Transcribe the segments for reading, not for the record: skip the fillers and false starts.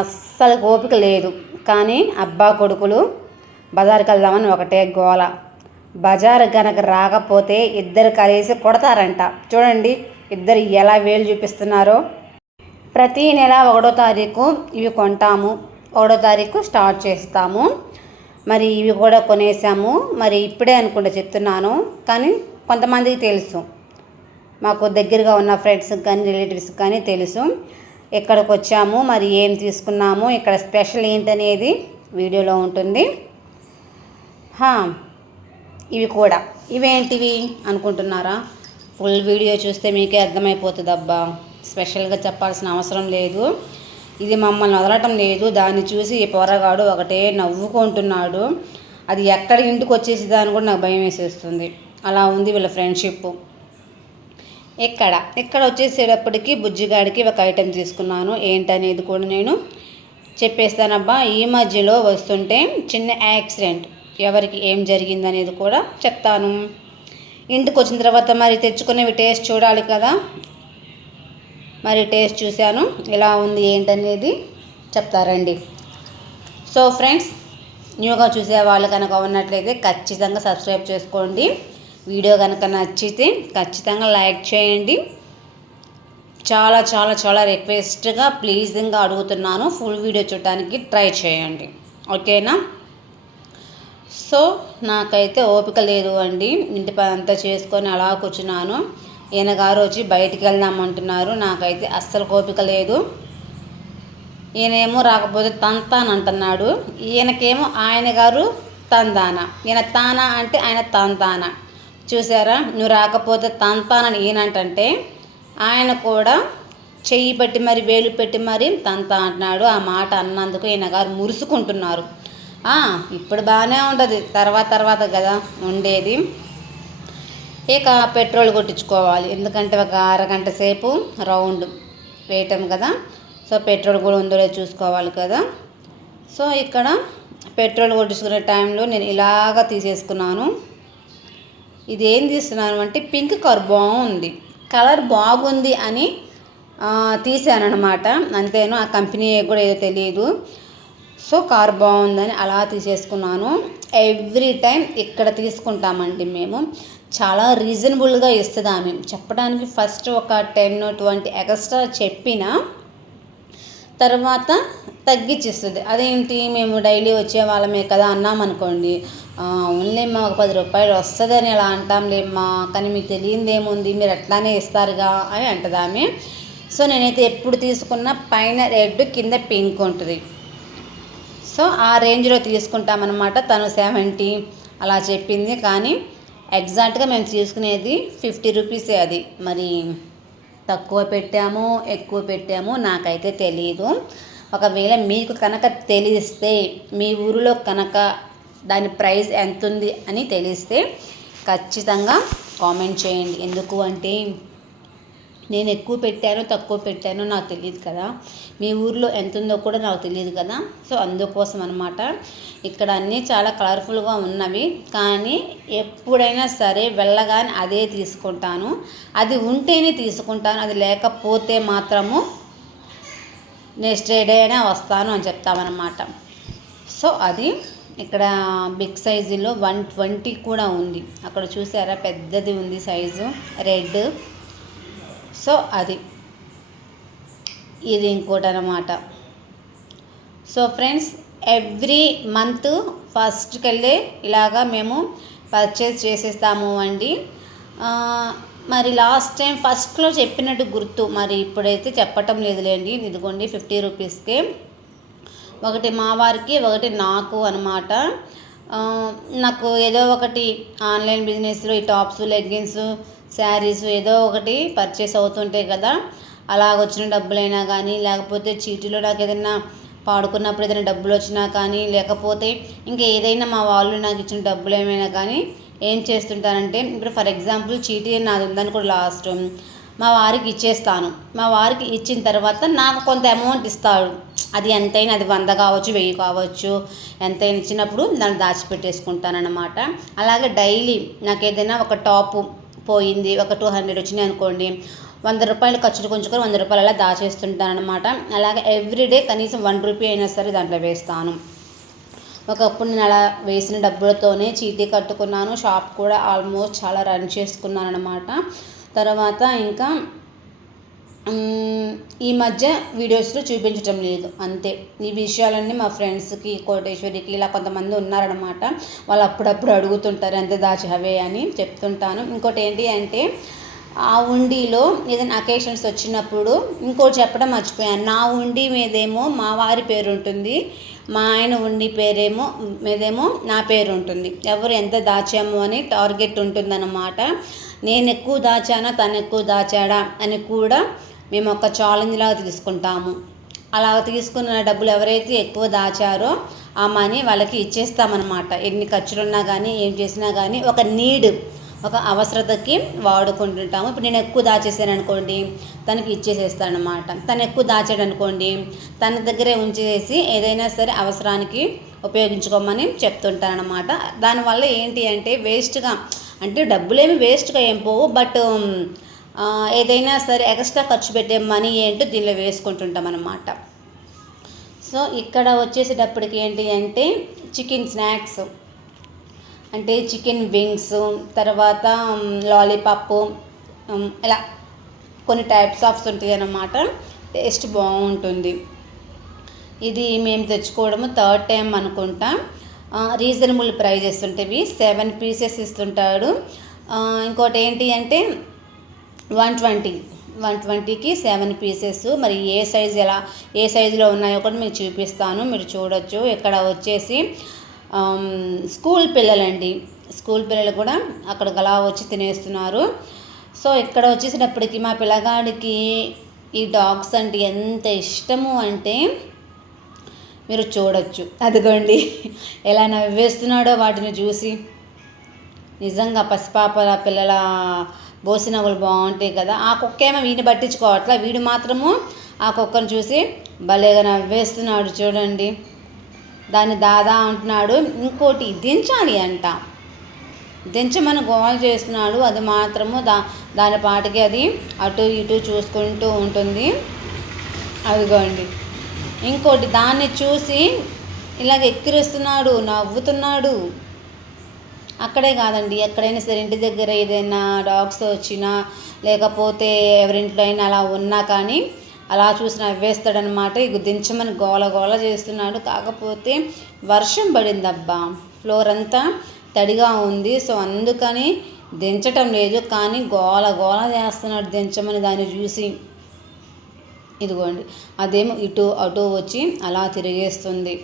అస్సలు ఓపిక లేదు. కానీ అబ్బా కొడుకులు బజారుకి వెళ్దామని ఒకటే గోల. బజారు గనక రాకపోతే ఇద్దరు కలిసి కొడతారంట. చూడండి ఇద్దరు ఎలా వేలు చూపిస్తున్నారో. ప్రతీ నెల 1వ తారీఖు ఇవి కొంటాము, 1వ తారీఖు స్టార్ట్ చేస్తాము. మరి ఇవి కూడా కొనేసాము. మరి ఇప్పుడే అనుకుంటా చెప్తున్నాను, కానీ కొంతమందికి తెలుసు, మాకు దగ్గరగా ఉన్న ఫ్రెండ్స్కి కానీ రిలేటివ్స్కి కానీ తెలుసు. ఎక్కడికి వచ్చాము, మరి ఏం తీసుకున్నాము, ఇక్కడ స్పెషల్ ఏంటనేది వీడియోలో ఉంటుంది. ఇవి కూడా ఇవేంటివి అనుకుంటున్నారా? ఫుల్ వీడియో చూస్తే మీకే అర్థమైపోతుంది. అబ్బా స్పెషల్గా చెప్పాల్సిన అవసరం లేదు. ఇది మమ్మల్ని వదలటం లేదు. దాన్ని చూసి ఈ పోరగాడు ఒకటే నవ్వుకుంటున్నాడు. అది ఎక్కడ ఇంటికి వచ్చేసిదా అని కూడా నాకు భయం వేసేస్తుంది. అలా ఉంది వీళ్ళ ఫ్రెండ్షిప్. ఇక్కడ వచ్చేసేటప్పటికి బుజ్జిగాడికి ఒక ఐటెం తీసుకున్నాను. ఏంటనేది కూడా నేను చెప్పేస్తానబ్బా. ఈ మధ్యలో వస్తుంటే చిన్న యాక్సిడెంట్, ఎవరికి ఏం జరిగిందనేది కూడా చెప్తాను. ఇంటికి వచ్చిన తర్వాత మరి తెచ్చుకునేవి టేస్ట్ చూడాలి కదా. మరి టేస్ట్ చూశాను, ఎలా ఉంది ఏంటనేది చెప్తారండి. సో ఫ్రెండ్స్, న్యూగా చూసే వాళ్ళు కనుక ఉన్నట్లయితే ఖచ్చితంగా సబ్స్క్రైబ్ చేసుకోండి. వీడియో కనుక నచ్చితే ఖచ్చితంగా లైక్ చేయండి. చాలా చాలా చాలా రిక్వెస్ట్గా ప్లీజింగ్గా అడుగుతున్నాను, ఫుల్ వీడియో చూడటానికి ట్రై చేయండి, ఓకేనా? సో నాకైతే ఓపిక లేదు అండి. ఇంటి పని అంతా చేసుకొని అలా కూర్చున్నాను. ఈయన గారు వచ్చి బయటికి వెళ్దామంటున్నారు. నాకైతే అస్సలు ఓపిక లేదు. ఈయనేమో రాకపోతే తంతానంటున్నాడు. ఈయనకేమో ఆయన గారు తందాన, ఈయన తానా అంటే ఆయన తంతాన. చూసారా, నువ్వు రాకపోతే తంతానని ఈయనంటే ఆయన కూడా చెయ్యి పెట్టి మరి వేలు పెట్టి మరి తంతా అంటున్నాడు. ఆ మాట అన్నందుకు ఈయన గారు మురుసుకుంటున్నారు. ఇప్పుడు బాగానే ఉంటుంది, తర్వాత కదా ఉండేది. ఇక పెట్రోల్ కొట్టించుకోవాలి, ఎందుకంటే ఒక అరగంట సేపు రౌండ్ వేయటం కదా. సో పెట్రోల్ కూడా ఉందో చూసుకోవాలి కదా. సో ఇక్కడ పెట్రోల్ కొట్టించుకునే టైంలో నేను ఇలాగా తీసేసుకున్నాను. ఇది ఏం తీస్తున్నాను అంటే పింక్ కలర్ బాగుంది అని తీసాను అనమాట. అంతేను, ఆ కంపెనీ కూడా ఏదో తెలియదు. సో కార్ బాగుందని అలా తీసేసుకున్నాను. ఎవ్రీ టైం ఇక్కడ తీసుకుంటామండి మేము. చాలా రీజనబుల్గా ఇస్తుంది ఆమె. చెప్పడానికి ఫస్ట్ ఒక 10-20 ఎక్స్ట్రా చెప్పిన తర్వాత తగ్గించిస్తుంది. అదేంటి, మేము డైలీ వచ్చే వాళ్ళమే కదా అన్నామనుకోండి, ఓన్లేమ్మా ఒక 10 రూపాయలు వస్తుందని అలా అంటాంలేమ్మా, కానీ మీకు తెలియదేముంది, మీరు అట్లానే ఇస్తారుగా అని అంటుంది ఆమె. సో నేనైతే ఎప్పుడు తీసుకున్న పైన రెడ్ కింద పింక్ ఉంటుంది. సో ఆ రేంజ్లో తీసుకుంటామన్నమాట. తను 70 అలా చెప్పింది, కానీ ఎగ్జాక్ట్గా మేము తీసుకునేది 50 రూపీసే. అది మరి తక్కువ పెట్టామో ఎక్కువ పెట్టామో నాకైతే తెలియదు. ఒకవేళ మీకు కనుక తెలిస్తే, మీ ఊరిలో కనుక దాని ప్రైస్ ఎంత ఉంది అని తెలిస్తే ఖచ్చితంగా కామెంట్ చేయండి. ఎందుకు అంటే నేను ఎక్కువ పెట్టానో తక్కువ పెట్టానో నాకు తెలియదు కదా, మీ ఊర్లో ఎంత ఉందో కూడా నాకు తెలియదు కదా. సో అందుకోసం అనమాట. ఇక్కడ అన్నీ చాలా కలర్ఫుల్గా ఉన్నవి, కానీ ఎప్పుడైనా సరే వెళ్ళగానే అదే తీసుకుంటాను. అది ఉంటేనే తీసుకుంటాను, అది లేకపోతే మాత్రము నెక్స్ట్ డే అయినా వస్తాను అని చెప్తామన్నమాట. సో అది ఇక్కడ బిగ్ సైజులో 120 కూడా ఉంది. అక్కడ చూసారా, పెద్దది ఉంది సైజు, రెడ్. సో అది ఇది ఇంకోటి అన్నమాట. సో ఫ్రెండ్స్, ఎవ్రీ మంత్ ఫస్ట్కి వెళ్ళి ఇలాగా మేము పర్చేస్ చేసేస్తాము అండి. మరి లాస్ట్ టైం ఫస్ట్లో చెప్పినట్టు గుర్తు, మరి ఇప్పుడైతే చెప్పటం లేదులేండి. ఇదిగోండి 50 రూపీస్కే ఒకటి మా వారికి, ఒకటి నాకు అనమాట. నాకు ఏదో ఒకటి ఆన్లైన్ బిజినెస్లో ఈ టాప్స్, లెగ్గిన్స్, శారీస్ ఏదో ఒకటి పర్చేస్ అవుతుంటాయి కదా. అలా వచ్చిన డబ్బులైనా కానీ, లేకపోతే చీటీలో నాకు ఏదైనా పాడుకున్నప్పుడు ఏదైనా డబ్బులు వచ్చినా కానీ, లేకపోతే ఇంకా ఏదైనా మా వాళ్ళు నాకు ఇచ్చిన డబ్బులు ఏమైనా కానీ ఏం చేస్తుంటానంటే, ఇప్పుడు ఫర్ ఎగ్జాంపుల్ చీటీ నాది ఉందని కూడా లాస్ట్ మా వారికి ఇచ్చేస్తాను. మా వారికి ఇచ్చిన తర్వాత నాకు కొంత అమౌంట్ ఇస్తాడు. అది ఎంతైనా, అది 100 కావచ్చు, 1000 కావచ్చు, ఎంతైనా ఇచ్చినప్పుడు దాన్ని దాచిపెట్టేసుకుంటానన్నమాట. అలాగే డైలీ నాకు ఏదైనా ఒక టాపు పోయింది, ఒక 200 వచ్చినాయి అనుకోండి, రూపాయలు ఖర్చులు కొంచుకొని 100 రూపాయలు అలా దాచేస్తుంటాను అనమాట. అలాగే ఎవ్రీడే కనీసం 1 రూపీ అయినా సరే దాంట్లో వేస్తాను. ఒకప్పుడు నేను అలా వేసిన డబ్బులతోనే చీటీ కట్టుకున్నాను. షాప్ కూడా ఆల్మోస్ట్ చాలా రన్ చేసుకున్నాను అనమాట. తర్వాత ఇంకా ఈ మధ్య వీడియోస్లో చూపించటం లేదు అంతే. ఈ విషయాలన్నీ మా ఫ్రెండ్స్కి, కోటేశ్వరికి ఇలా కొంతమంది ఉన్నారనమాట. వాళ్ళు అప్పుడప్పుడు అడుగుతుంటారు ఎంత దాచావే అని చెప్తుంటాను. ఇంకోటి ఏంటి అంటే ఆ ఉండిలో ఏదైనా అకేషన్స్ వచ్చినప్పుడు ఇంకోటి చెప్పడం మర్చిపోయాను. నా ఉండి మీదేమో మా వారి పేరు ఉంటుంది, మా ఆయన ఉండి మీదేమో నా పేరు ఉంటుంది. ఎవరు ఎంత దాచాము అని టార్గెట్ ఉంటుందన్నమాట. నేను ఎక్కువ దాచానా తను ఎక్కువ దాచాడా అని కూడా మేము ఒక ఛాలెంజ్ లాగా తీసుకుంటాము. అలా తీసుకున్న డబ్బులు ఎవరైతే ఎక్కువ దాచారో ఆ మనీ వాళ్ళకి ఇచ్చేస్తామన్నమాట. ఎన్ని ఖర్చులున్నా కానీ ఏం చేసినా కానీ ఒక అవసరతకి వాడుకుంటుంటాము. ఇప్పుడు నేను ఎక్కువ దాచేసాను అనుకోండి, తనకి ఇచ్చేసేస్తాను అనమాట. తను ఎక్కువ దాచాడు అనుకోండి, తన దగ్గరే ఉంచేసి ఏదైనా సరే అవసరానికి ఉపయోగించుకోమని చెప్తుంటాను అనమాట. దానివల్ల ఏంటి అంటే వేస్ట్గా, అంటే డబ్బులేమి వేస్ట్గా ఏం పోవు, బట్ ఏదైనా సరే ఎక్స్ట్రా ఖర్చు పెట్టే మనీ ఏంటో దీనిలో వేసుకుంటుంటాం అన్నమాట. సో ఇక్కడ వచ్చేసేటప్పటికి ఏంటి అంటే చికెన్ స్నాక్స్, అంటే చికెన్ వింగ్స్, తర్వాత లాలీపాప్, ఇలా కొన్ని టైప్స్ ఆఫ్స్ ఉంటాయి అన్నమాట. టేస్ట్ బాగుంటుంది. ఇది మేము తెచ్చుకోవడము 3rd టైం అనుకుంటా. రీజనబుల్ ప్రైజెస్ ఉంటాయి. 7 పీసెస్ ఇస్తుంటాడు. ఇంకోటి ఏంటి అంటే 120కి 7 పీసెస్. మరి ఏ సైజులో ఉన్నాయో కూడా మీకు చూపిస్తాను, మీరు చూడొచ్చు. ఇక్కడ వచ్చేసి స్కూల్ పిల్లలు కూడా అక్కడికి అలా వచ్చి తినేస్తున్నారు. సో ఇక్కడ వచ్చేసినప్పటికీ మా పిల్లగాడికి ఈ డాగ్స్ అంటే ఎంత ఇష్టము అంటే మీరు చూడొచ్చు. అదిగోండి ఎలా నవ్వేస్తున్నాడో వాటిని చూసి. నిజంగా పసిపాపల పిల్లల బోసినవ్వులు బాగుంటాయి కదా. ఆ కుక్క ఏమో వీడిని పట్టించుకోవట్లా, వీడు మాత్రము ఆ కుక్కను చూసి భలేగా నవ్వేస్తున్నాడు చూడండి. దాన్ని దాదా అంటున్నాడు. ఇంకోటి దించాలి అంట, దించమని గోల్ చేస్తున్నాడు. అది మాత్రము దాని పాటికి అది అటు ఇటు చూసుకుంటూ ఉంటుంది. అదిగోండి ఇంకోటి దాన్ని చూసి ఇలాగ ఎక్కిరిస్తున్నాడు, నవ్వుతున్నాడు. అక్కడే కాదండి, ఎక్కడైనా సరే ఇంటి దగ్గర ఏదైనా డాగ్స్ వచ్చినా లేకపోతే ఎవరింట్లో అయినా అలా ఉన్నా కానీ అలా చూసి నవ్వేస్తాడనమాట. ఇక దించమని గోల చేస్తున్నాడు. కాకపోతే వర్షం పడిందబ్బా, ఫ్లోర్ అంతా తడిగా ఉంది. సో అందుకని దించటం లేదు, కానీ గోల చేస్తున్నాడు దించమని దాన్ని చూసి. ఇదిగోండి అదేమో ఇటు అటు వచ్చి అలా తిరిగేస్తుంది.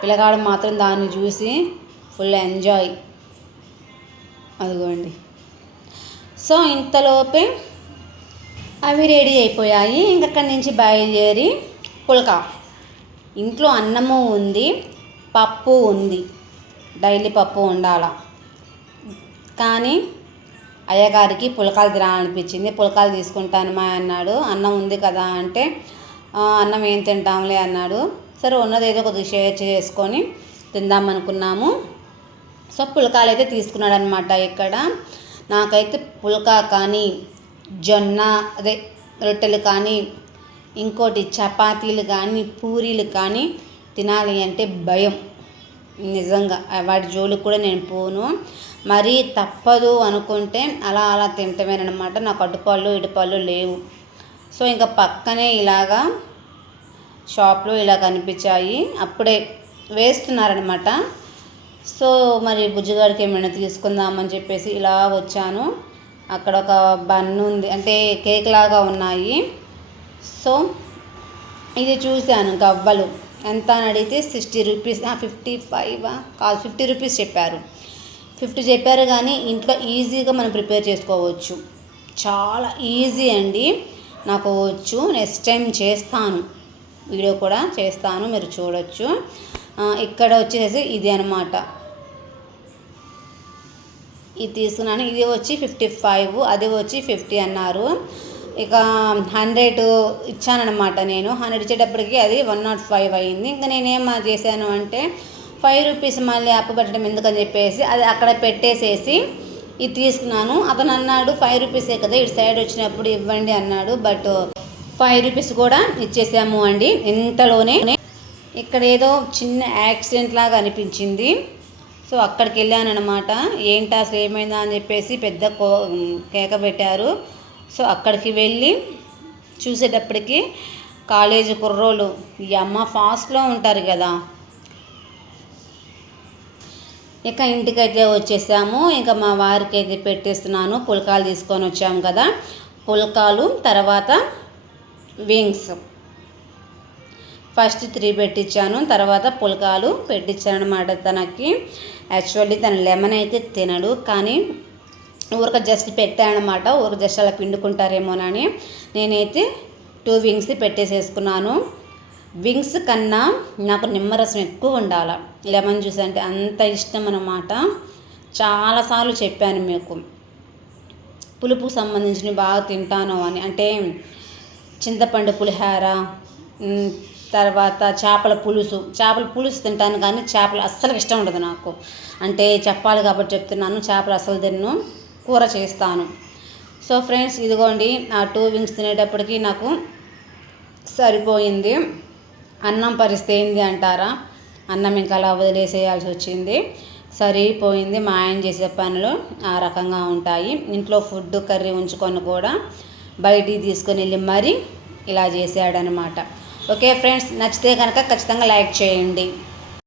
పిల్లగాడు మాత్రం దాన్ని చూసి ఫుల్ ఎంజాయ్. అదిగోండి. సో ఇంతలోపే అవి రెడీ అయిపోయాయి. ఇంకక్కడి నుంచి బయలుదేరి పుల్కా. ఇంట్లో అన్నము ఉంది, పప్పు ఉంది, డైలీ పప్పు ఉండాల. కానీ అయ్యగారికి పుల్కాలు తినాలనిపించింది. పుల్కాలు తీసుకుంటాను మా అన్నాడు. అన్నం ఉంది కదా అంటే అన్నం ఏం తింటాంలే అన్నాడు. సరే ఉన్నది ఏదో కొద్దిగా షేర్ చేసుకొని తిందామనుకున్నాము. సో పుల్కాలు అయితే తీసుకున్నాడు అనమాట. ఇక్కడ నాకైతే పుల్కా కానీ రొట్టెలు కానీ ఇంకోటి చపాతీలు కానీ పూరీలు కానీ తినాలి అంటే భయం. నిజంగా వాటి జోలికి కూడా నేను పోను. మరీ తప్పదు అనుకుంటే అలా తింటమేనమాట. నాకు అటుపళ్ళు ఇటుపళ్ళు లేవు. సో ఇంకా పక్కనే ఇలాగా షాప్లో ఇలా కనిపించాయి, అప్పుడే వేస్తున్నారనమాట. సో మరి బుజ్జిగాడికి ఏమైనా తీసుకుందామని చెప్పేసి ఇలా వచ్చాను. అక్కడ ఒక బన్ను ఉంది, అంటే కేక్ లాగా ఉన్నాయి. సో ఇది చూశాను. గవ్వలు ఎంత అని అడిగితే 60 రూపీస్, 55 కాదు 50 రూపీస్ చెప్పారు. 50 చెప్పారు కానీ ఇంట్లో ఈజీగా మనం ప్రిపేర్ చేసుకోవచ్చు. చాలా ఈజీ అండి, నాకు వచ్చు. నెక్స్ట్ టైం చేస్తాను, వీడియో కూడా చేస్తాను, మీరు చూడొచ్చు. ఇక్కడ వచ్చేసి ఇది అనమాట, ఇది తీసుకున్నాను. ఇది వచ్చి 55, అది వచ్చి 50 అన్నారు. ఇక 100 ఇచ్చానమాట నేను. 100 ఇచ్చేటప్పటికి అది 105 అయింది. ఇంకా నేనేం చేశాను అంటే 5 రూపీస్ మళ్ళీ అప్పు పెట్టడం ఎందుకని చెప్పేసి అది అక్కడ పెట్టేసేసి ఇది తీసుకున్నాను. అతను అన్నాడు 5 రూపీసే కదా, ఇటు సైడ్ వచ్చినప్పుడు ఇవ్వండి అన్నాడు. బట్ 5 రూపీస్ కూడా ఇచ్చేసాము అండి ఇంతలోనే. ఇక్కడ ఏదో చిన్న యాక్సిడెంట్ లాగా అనిపించింది. సో అక్కడికి వెళ్ళాను అనమాట. ఏంటి అసలు ఏమైందా అని చెప్పేసి పెద్ద కేక పెట్టారు. సో అక్కడికి వెళ్ళి చూసేటప్పటికి కాలేజీ కుర్రోళ్ళు ఈ అమ్మ ఫాస్ట్లో ఉంటారు కదా. ఇక ఇంటికైతే వచ్చేసాము. ఇంకా మా వారికి అయితే పెట్టేస్తున్నాను. పుల్కాలు తీసుకొని వచ్చాము కదా, పుల్కాలు తర్వాత వింగ్స్. ఫస్ట్ 3 పెట్టించాను, తర్వాత పుల్కాలు పెట్టించాను అనమాట తనకి. యాక్చువల్లీ తను లెమన్ అయితే తినడు, కానీ ఊరిక జస్ట్ పెట్టానమాట. ఊరికి జస్ట్ అలా పిండుకుంటారేమోనని నేనైతే 2 వింగ్స్ పెట్టేసేసుకున్నాను. వింగ్స్ కన్నా నాకు నిమ్మరసం ఎక్కువ ఉండాలి. లెమన్ జ్యూస్ అంటే అంత ఇష్టం అన్నమాట. చాలాసార్లు చెప్పాను మీకు, పులుపుకు సంబంధించినవి బాగా తింటాను అని. అంటే చింతపండు పులిహార, తర్వాత చేపల పులుసు తింటాను, కానీ చేపలు అస్సలు ఇష్టం ఉండదు నాకు. అంటే చెప్పాలి కాబట్టి చెప్తున్నాను, చేపలు అస్సలు తిన్ను, కూర చేస్తాను. సో ఫ్రెండ్స్, ఇదిగోండి ఆ 2 వింగ్స్ తినేటప్పటికి నాకు సరిపోయింది. అన్నం పరిస్థితి ఏంది అంటారా, అన్నం ఇంకా అలా వదిలేసేయాల్సి వచ్చింది. సరిపోయింది. మా ఆయన చేసే పనులు ఆ రకంగా ఉంటాయి. ఇంట్లో ఫుడ్ కర్రీ ఉంచుకొని కూడా బయటికి తీసుకొని వెళ్ళి మరీ ఇలా చేసాడనమాట. ఓకే ఫ్రెండ్స్, నచ్చితే కనుక ఖచ్చితంగా లైక్ చేయండి.